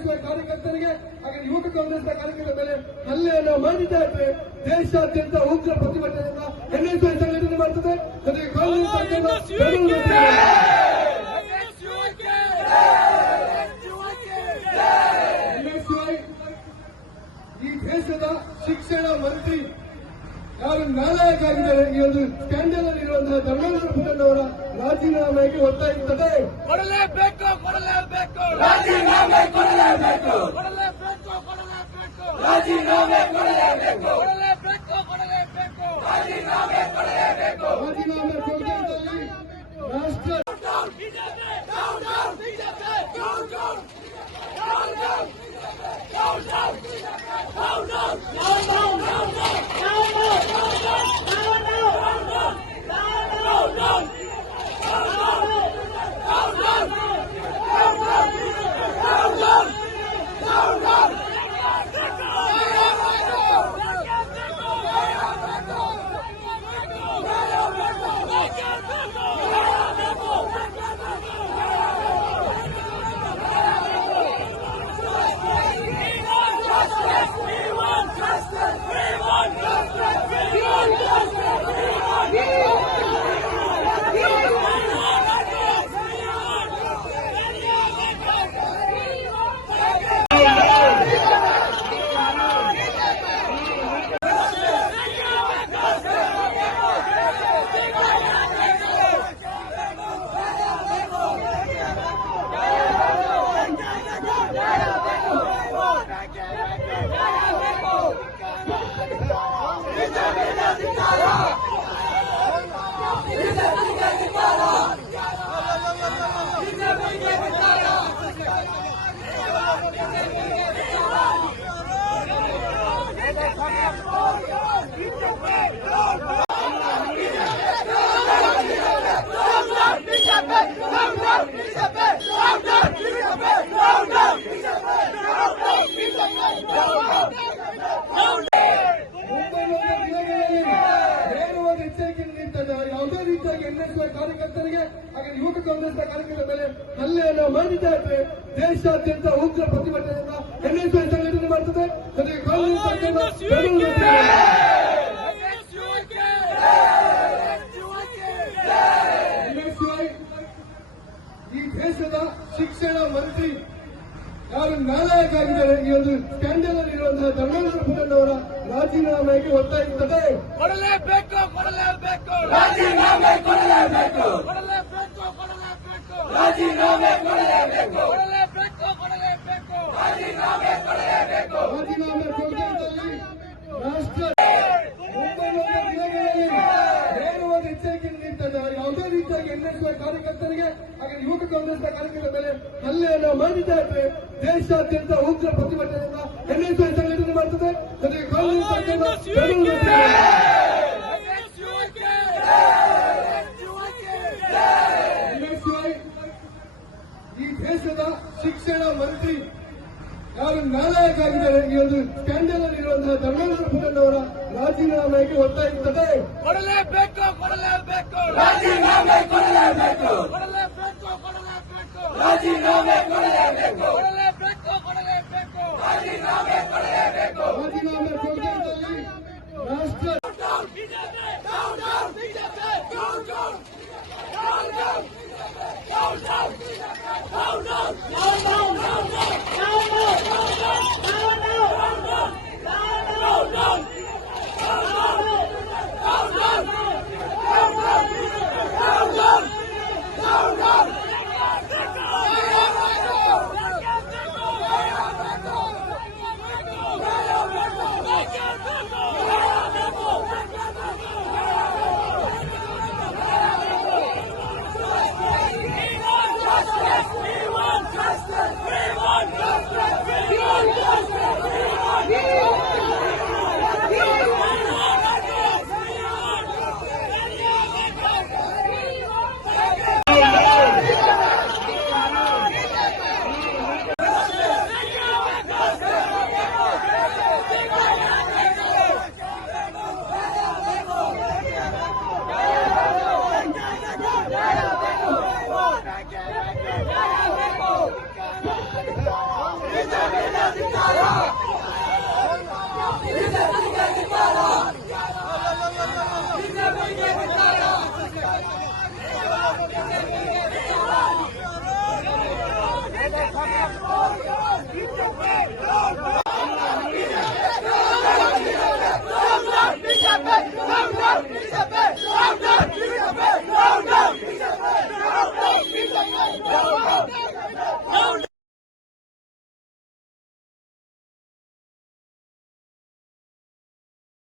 ಎನ್ಎಸ್ವೈ ಕಾರ್ಯಕರ್ತರಿಗೆ ಹಾಗೆ ಯುವಕ ಕಾಂಗ್ರೆಸ್ನ ಕಾರ್ಯಕರ್ತರ ಮೇಲೆ ಹಲ್ಲೆಯನ್ನ ಮಾಡಿದ್ದಾರೆ ದೇಶಾದ್ಯಂತ ಉಗ್ರ ಪ್ರತಿಭಟನೆಯನ್ನ ಎನ್ಎಸ್ಐ ಸಂಘಟನೆ ಮಾಡುತ್ತದೆ ಜೊತೆಗೆ ಕಾಂಗ್ರೆಸ್ ಪಕ್ಷದ ಈ ದೇಶದ ಶಿಕ್ಷಣ ಮಂತ್ರಿ ಯಾರು ನಾಲಾಯಕ ಆಗಿದ್ದಾರೆ ಈ ಒಂದು ಸ್ಕ್ಯಾಂಡಲ್ ಅಲ್ಲಿ ಇರುವಂತಹ ಧರ್ಮೇಂದ್ರ ಅವರ ರಾಜೀನಾಮೆಗೆ ಒತ್ತಾಯಿಸುತ್ತದೆ. ಕೊಡಲೇಬೇಕು ಕೊಡಲೇಬೇಕು. ರಾಜೀನಾಮೆ ಕೊಡಲೇಬೇಕು. ಕೊಡಲೇಬೇಕು ಕೊಡಲೇಬೇಕು. ರಾಜೀನಾಮೆ ಕೊಡಲೇಬೇಕು ರೀತಿಯಾಗಿ ಎನ್ಎಸ್ಎ ಕಾರ್ಯಕರ್ತರಿಗೆ ಹಾಗೆ ಯುವಕ ಕಾಂಗ್ರೆಸ್ನ ಕಾರ್ಯಕರ್ತರ ಮೇಲೆ ಹಲ್ಲೆಯನ್ನು ಮಾಡಿದ್ದಾ ಇದ್ರೆ ದೇಶಾದ್ಯಂತ ಉಗ್ರ ಪ್ರತಿಭಟನೆಯನ್ನ ಎನ್ಎಸ್ವೈ ಸಂಘಟನೆ ಮಾಡ್ತದೆ. ಜೊತೆಗೆ ಕಾಂಗ್ರೆಸ್ ಈ ದೇಶದ ಶಿಕ್ಷಣ ಮಂತ್ರಿ ಯಾರು ನಾಲಾಯಕ ಆಗಿದ್ದಾರೆ ಈ ಒಂದು ಸ್ಕ್ಯಾಂಡಲ್ ಅಲ್ಲಿ ಇರುವಂತಹ ಧರ್ಮೇಂದ್ರ ಅವರ ರಾಜೀನಾಮೆಗೆ ಒತ್ತಾಯಿಸುತ್ತದೆ. ಕೊಡಲೇಬೇಕು ಕೊಡಲೇಬೇಕು. ರಾಜೀನಾಮೆ ಕೊಡಲೇಬೇಕು. ಕೊಡಲೇಬೇಕು ಕೊಡಲೇಬೇಕು. ರಾಜೀನಾಮೆ ಕೊಡಲೇಬೇಕು. ಕೊಡಲೇಬೇಕು ಕೊಡಲೇಬೇಕು. ರಾಜೀನಾಮೆ ಕೊಡಲೇಬೇಕು. ರಾಜೀನಾಮೆ ಕೊಡದಿದ್ದಲ್ಲಿ ರಾಷ್ಟ್ರ ಮುಂಬರುವ ದಿನಗಳಲ್ಲಿ ನೇರವಾದ ಎಚ್ಚರಿಕೆಯನ್ನು ನೀಡ್ತದೆ ಯಾವುದೇ ರೀತಿಯಾಗಿ ಎನ್ಎಸ್ವೈ ಕಾರ್ಯಕರ್ತರಿಗೆ ಹಾಗೆ ಯುವಕ ಕಾಂಗ್ರೆಸ್ನ ಕಾರ್ಯಕರ್ತರ ಮೇಲೆ ಹಲ್ಲೆಯನ್ನು ಮಾಡಿದ್ದಾರೆ. ದೇಶಾದ್ಯಂತ ಉಗ್ರ ಪ್ರತಿಭಟನೆಯನ್ನ ಎನ್ಎಸ್ವೈ ಸಂಘಟನೆ ಮಾಡುತ್ತದೆ ಜೊತೆಗೆ ಕಾಂಗ್ರೆಸ್ ಈ ದೇಶದ ಶಿಕ್ಷಣ ಮಂತ್ರಿ ಯಾರು ನಾಲಾಯಕ ಆಗಿದ್ದಾರೆ ಈ ಒಂದು ಸ್ಕ್ಯಾಂಡಲ್ ಅಲ್ಲಿ ಇರುವಂತಹ ಧರ್ಮೇಂದ್ರ ಪ್ರಧಾನ್ ಅವರ ರಾಜೀನಾಮೆಗೆ ಒತ್ತಾಯಿಸುತ್ತದೆ. ಕೊಡಲೇಬೇಕು ಕೊಡಲೇಬೇಕು. ರಾಜೀನಾಮೆ ಕೊಡಲೇಬೇಕು. ಕೊಡಲೇಬೇಕು ಕೊಡಲೇಬೇಕು. ರಾಜೀನಾಮೆ